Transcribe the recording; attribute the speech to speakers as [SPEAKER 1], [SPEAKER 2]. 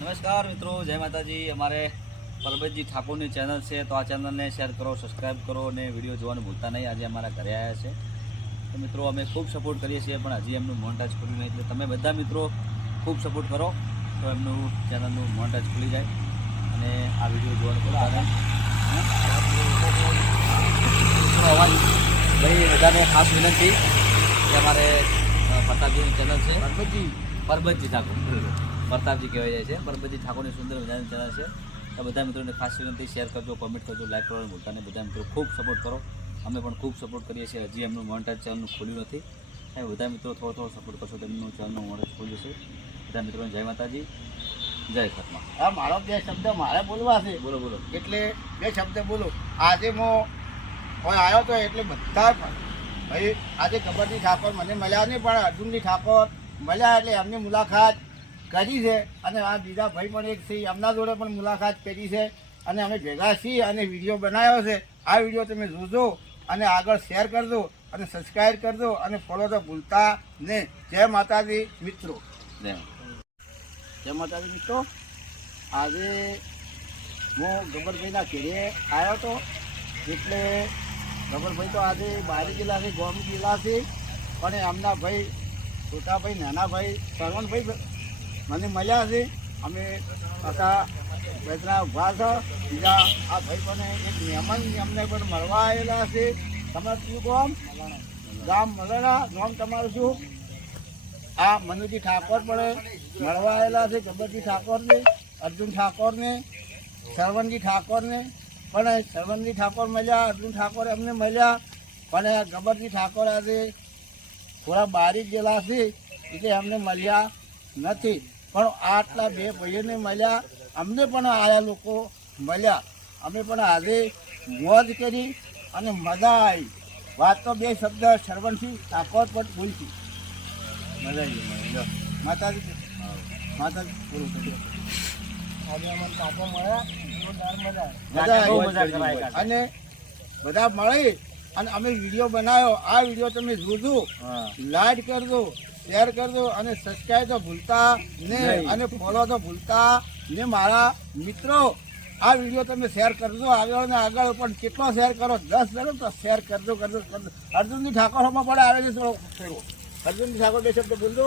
[SPEAKER 1] નમસ્કાર મિત્રો જય માતાજી. અમારે પરબતજી ઠાકોરની ચેનલ છે તો આ ચેનલને શેર કરો સબસ્ક્રાઇબ કરો અને વીડિયો જોવાનું ભૂલતા નહીં. આજે અમારા ઘરે આવ્યા છે. તો મિત્રો અમે ખૂબ સપોર્ટ કરીએ છીએ પણ હજી એમનું મોન્ટાજ ખુલ્યું નહીં. એટલે તમે બધા મિત્રો ખૂબ સપોર્ટ કરો તો એમનું ચેનલનું મોન્ટાજ ખુલી જાય અને આ વીડિયો જોવાનું ભૂલતા અવાજ ભાઈ બધાને ખાસ વિનંતી કે અમારે પ્રતાપજીની ચેનલ છે. પરબતજી. પરબતજી ઠાકોર. પ્રતાપજી કહેવાય જાય છે. પણ બધી ઠાકોરની સુંદર મજાની ચેનલ છે. તો બધા મિત્રોને ખાસ વિનંતી શેર કરજો કોમેન્ટ કરજો લાઈક કરવાનું ભૂલતા નહીં. બધા મિત્રો ખૂબ સપોર્ટ કરો. અમે પણ ખૂબ સપોર્ટ કરીએ છીએ. હજી એમનું મોનિટાઇઝ ચેનલનું ખોલ્યું નથી. એ બધા મિત્રો થોડો થોડો સપોર્ટ કરશો તો એમનું ચેનલનું મોનિટાઇઝ ખોલ્યું છે બધા મિત્રોને જય માતાજી. જય ખતમા.
[SPEAKER 2] હા મારો બે શબ્દ મારે બોલવા છે.
[SPEAKER 1] બોલો બોલો.
[SPEAKER 2] એટલે બે શબ્દ બોલો. આજે હું કોઈ આવ્યો તો એટલે બધા ભાઈ આજે કબડ્ડી ઠાકોર મને મળ્યા નહીં પણ અર્જુનજી ઠાકોર મળ્યા એટલે એમની મુલાકાત કરી છે. અને આ બીજા ભાઈ પણ એક છે એમના જોડે પણ મુલાકાત કરી છે. અને અમે ભેગા છીએ અને વીડિયો બનાવ્યો છે. આ વીડિયો તમે જોજો અને આગળ શેર કરજો અને સબસ્ક્રાઈબ કરજો અને ફોલો તો ભૂલતા ને. જય માતાજી, મિત્રો.
[SPEAKER 1] જય
[SPEAKER 2] માતાજી. મિત્રો. આજે હું ગબરભાઈના ઘેરે આવ્યો હતો. એટલે ગબરભાઈ તો આજે બારી છે ગોમ ગયેલા છે પણ એમના ભાઈ, છોટાભાઈ, નાનાભાઈ સરવણભાઈ મને મજા છે. અમે પાછા બેતરા ઊભા છો. બીજા આ ભાઈ પણ એક મહેમાન અમને પણ મળવા આવેલા છે. તમારું શું ગામ ગામ મળેલા ગામ તમારું શું? આ મનુજી ઠાકોર પણ મળવા આવેલા છે, ગબ્બરજી ઠાકોરને, અર્જુન ઠાકોરને, સરવણજી ઠાકોરને. પણ સરવણજી ઠાકોર મળ્યા, અર્જુન ઠાકોર એમને મળ્યા. પણ ગબ્બરજી ઠાકોર આજે થોડા બારી ગયેલા છે, એટલે એમને મળ્યા નથી. પણ આટલા બે ભાઈઓને મળ્યા અમને પણ આયા લોકો મળ્યા. અમે પણ આજે મોજ કરી અને મજા આવી. વાત તો બે શબ્દ શ્રવણથી ઠાકોર પણ બોલતી
[SPEAKER 1] મજા આવી.
[SPEAKER 2] માતાજી. માતાજી બોલો
[SPEAKER 3] આજે અમને મળ્યા મજા
[SPEAKER 2] મજા. અને બધા મળી અને અમે વીડિયો બનાવ્યો. આ વીડિયો તમે જોજો. લાઈક કરજો. શેર કરજો અને સબસ્ક્રાઈબ તો ભૂલતા ને
[SPEAKER 1] નહીં.
[SPEAKER 2] અને ફોલો તો ભૂલતા. ને મારા મિત્રો આ વીડિયો તમે શેર કરજો. આગળ ને આગળ પણ કેટલો શેર કરો? દસ જણો તો શેર કરજો કરજો કરજો. અર્જુનજી ઠાકોરમાં પણ આવે છે થોડો અર્જુનજી ઠાકોર બે શબ્દ બોલજો.